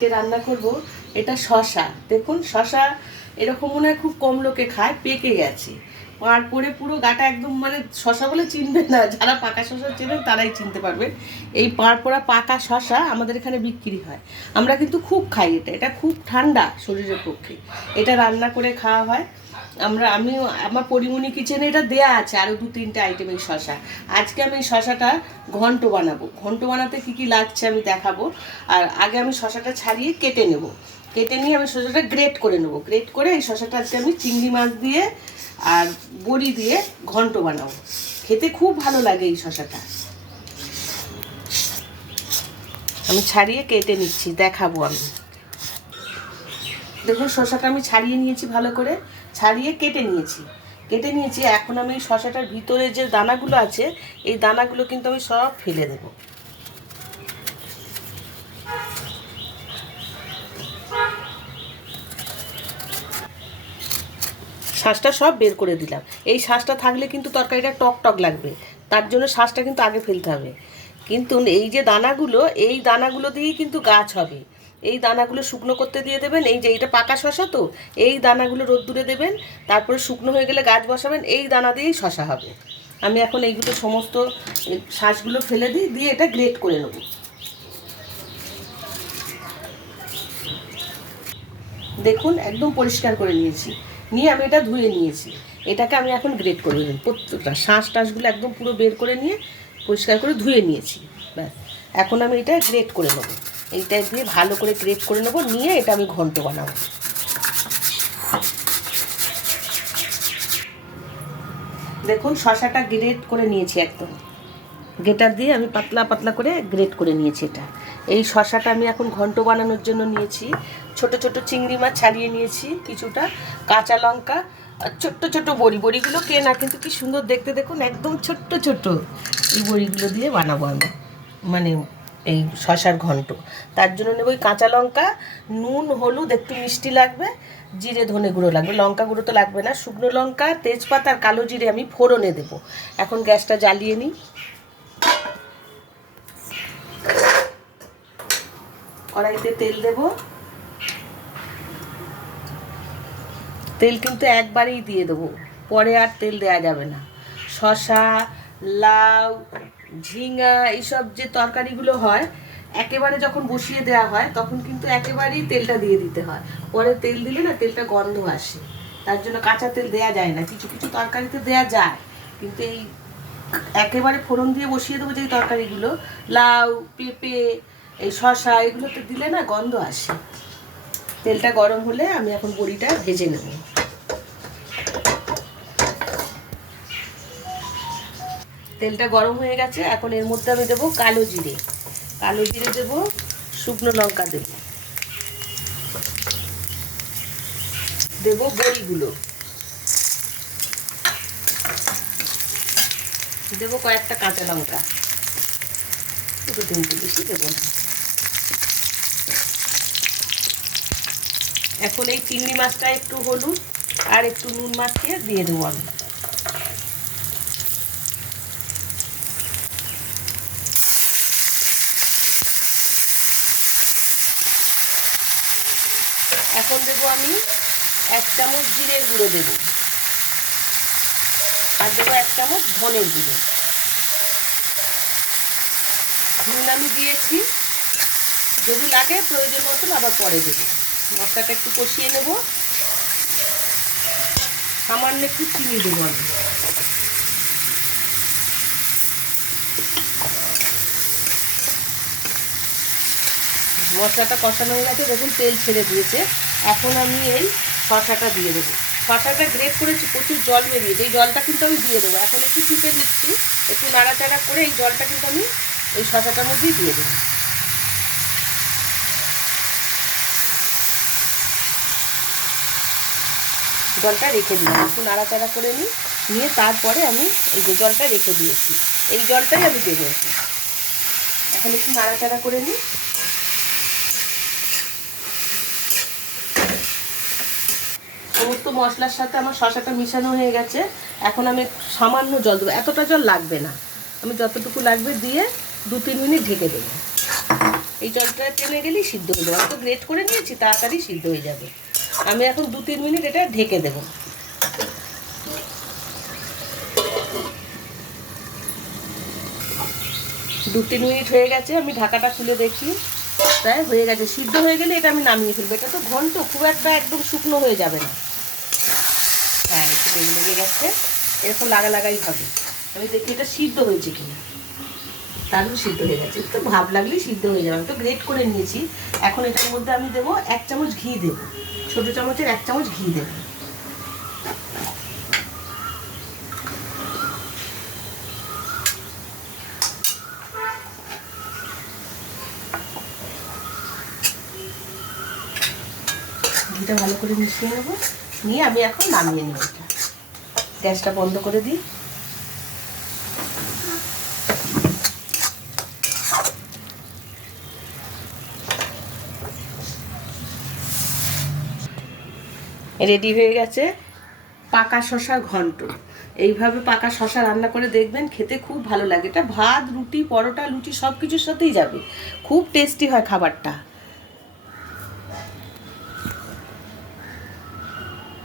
রান্না করব এটা শশা। দেখুন শশা এরকম মনে হয় খুব কম লোকে খায়, পেকে গেছে আর পরে পুরো গাটা একদম মানে শশা বলে চিনবে না, যারা পাকা শশা চেনেন তারাই চিনতে পারবেন। এই পাড় পোড়া পাকা শশা আমাদের এখানে বিক্রি হয়, আমরা কিন্তু খুব খাই। এটা খুব ঠান্ডা শরীরের পক্ষে, এটা রান্না করে খাওয়া হয়। আমি আমার পরিমণি কিচেনে এটা দেয়া আছে আরও 2-3টে আইটেম এই শশা। আজকে আমি এই শশাটা ঘন্ট বানাবো। ঘন্ট বানাতে কী কী লাগছে আমি দেখাবো। আর আগে আমি শশাটা ছাড়িয়ে কেটে নেব, কেটে নিয়ে আমি শশাটা গ্রেট করে নেব। গ্রেট করে এই শশাটা আজকে আমি চিংড়ি মাছ দিয়ে আর বড়ি দিয়ে ঘন্ট বানাবো। খেতে খুব ভালো লাগে এই শশাটা। আমি ছাড়িয়ে কেটে নিচ্ছি, দেখাবো আমি। দেখুন শশাটা আমি ছাড়িয়ে নিয়েছি, ভালো করে ছাড়িয়ে কেটে নিয়েছি। এখন আমি এই শশাটার ভিতরে যে দানাগুলো আছে এই দানাগুলো কিন্তু আমি সব ফেলে দেব। শাঁসটা সব বের করে দিলাম। এই শাঁসটা থাকলে কিন্তু তরকারিটা টক টক লাগবে, তার জন্য শাঁসটা কিন্তু আগে ফেলতে হবে। কিন্তু এই যে দানাগুলো, এই দানাগুলো দিয়েই কিন্তু গাছ হবে। এই দানাগুলো শুকনো করতে দিয়ে দেবেন। এই যে এইটা পাকা শশা, তো এই দানাগুলো রোদ্দুরে দেবেন, তারপরে শুকনো হয়ে গেলে গাছ বসাবেন। এই দানা দিয়েই শশা হবে। আমি এখন এইগুলো সমস্ত শাঁসগুলো ফেলে দিয়ে এটা গ্রেট করে নেব। দেখুন একদম পরিষ্কার করে নিয়েছি, নিয়ে আমি এটা ধুয়ে নিয়েছি। এটাকে আমি এখন গ্রেট করে নেব। প্রত্যেকটা শাঁস টাঁসগুলো একদম পুরো বের করে নিয়ে পরিষ্কার করে ধুয়ে নিয়েছি। ব্যাস এখন আমি এটা গ্রেট করে নেবো। এইটা দিয়ে ভালো করে গ্রেট করে নেবো, নিয়ে এটা আমি ঘন্ট বানাবো। দেখুন শশাটা গ্রেট করে নিয়েছি, একদম গ্রেটার দিয়ে আমি পাতলা পাতলা করে গ্রেট করে নিয়েছি। এটা এই শশাটা আমি এখন ঘন্ট বানানোর জন্য নিয়েছি। ছোট ছোট চিংড়ি মাছ ছাড়িয়ে নিয়েছি, কিছুটা কাঁচা লঙ্কা আর ছোট্ট ছোট বড়িগুলো কেনা, কিন্তু কি সুন্দর দেখতে, দেখুন একদম ছোট্ট ছোট্ট। এই বড়িগুলো দিয়ে বানাবো আমি, মানে এই শশার ঘন্ট। তার জন্য নেব ওই কাঁচা লঙ্কা, নুন হলুদ, একটু মিষ্টি লাগবে, জিরে ধনে গুঁড়ো লাগবে, লঙ্কা গুঁড়ো তো লাগবে না। শুকনো লঙ্কা, তেজপাতা আর কালো জিরে আমি ফোড়নে দেবো। এখন গ্যাসটা জ্বালিয়ে নিই। কড়াইতে তেল দেব। তেল কিন্তু একবারেই দিয়ে দেবো, পরে আর তেল দেওয়া যাবে না। শশা, লাউ, ঝিঙা এইসব যে তরকারিগুলো হয় একেবারে যখন বসিয়ে দেওয়া হয় তখন কিন্তু একেবারেই তেলটা দিয়ে দিতে হয়। পরে তেল দিলে না তেলটা গন্ধ আসে, তার জন্য কাঁচা তেল দেওয়া যায় না। কিছু কিছু তরকারিতে দেওয়া যায়, কিন্তু এই একেবারে ফোড়ন দিয়ে বসিয়ে দেবো যেই তরকারিগুলো, লাউ, পেঁপে, এই শশা, এগুলোতে দিলে না গন্ধ আসে। তেলটা গরম হলে আমি এখন বড়িটা ভেজে নেব। তেলটা গরম হয়ে গেছে, এখন এর মধ্যে আমি দেবো কালো জিরে দেবো, শুকনো লঙ্কা দেবো বড়িগুলো দেবো, কয়েকটা কাঁচা লঙ্কা, 2-3টে, বেশি দেবো না। এখন এই চিংড়ি মাছটা একটু হলুদ আর একটু নুন মাখিয়ে দিয়ে দেবো আমি। এখন দেবো আমি 1 চামচ জিরের গুঁড়ো দেবো, আর দেবো 1 চামচ ধনের গুঁড়ো। নুন আমি দিয়েছি, যদি লাগে প্রয়োজন মতন আবার পরে দেবো। মশলাটা একটু কষিয়ে নেব, সামান্য একটু চিনি দেবো আমি। মশলাটা কষানো হয়ে গেছে, দেখুন তেল ছেড়ে দিয়েছে। এখন আমি এই শশাটা দিয়ে দেবো। শশাটা গ্রেট করেছি, প্রচুর জল বেরিয়েছে, এই জলটা কিন্তু আমি দিয়ে দেবো। এখন একটু চিপে দিচ্ছি, একটু নাড়াচাড়া করে এই জলটা কিন্তু আমি এই শশাটার মধ্যেই দিয়ে দেবো। জলটা রেখে দিলাম, একটু নাড়াচাড়া করে নিয়ে তারপরে আমি এই যে জলটা রেখে দিয়েছি এই জলটাই আমি দেবো। এখন একটু নাড়াচাড়া করে নিই। সমস্ত মশলার সাথে আমার শশাটা মিশানো হয়ে গেছে। এখন আমি সামান্য জল দেবো, এতটা জল লাগবে না, আমি যতটুকু লাগবে দিয়ে 2-3 মিনিট ঢেকে দেবো। এই জলটা টেনে গেলেই সিদ্ধ হয়ে যাবে। আমি তো গ্রেট করে নিয়েছি, তাড়াতাড়ি সিদ্ধ হয়ে যাবে। আমি এখন 2-3 মিনিট এটা ঢেকে দেবো। 2-3 মিনিট হয়ে গেছে, আমি ঢাকাটা খুলে দেখি। তাই হয়ে গেছে, সিদ্ধ হয়ে গেলে এটা আমি নামিয়ে ফেলবো। এটা তো ঘন্ট, খুব একটা একদম শুকনো হয়ে যাবে না। হ্যাঁ, একটু লেগে লেগে গেছে, এরকম লাগাই হবে। আমি দেখি এটা সিদ্ধ হয়েছে কিনা। তারপর সিদ্ধ হয়ে গেছে, একটু ভাব লাগলেই সিদ্ধ হয়ে যাবে। আমি তো গ্রেট করে নিয়েছি। এখন এটার মধ্যে আমি দেবো 1 চামচ ঘি দেবো, ছোটো চামচের 1 চামচ ঘি দেবো। ঘিটা ভালো করে মিশিয়ে নেবো, নিয়ে আমি এখন নামিয়ে নেব। এটা গ্যাসটা বন্ধ করে দিই। রেডি হয়ে গেছে পাকা শশার ঘন্ট। এইভাবে পাকা শশা রান্না করে দেখবেন, খেতে খুব ভালো লাগে। এটা ভাত, রুটি, পরোটা, লুচি সব কিছুর সাথেই যাবে। খুব টেস্টি হয় খাবারটা।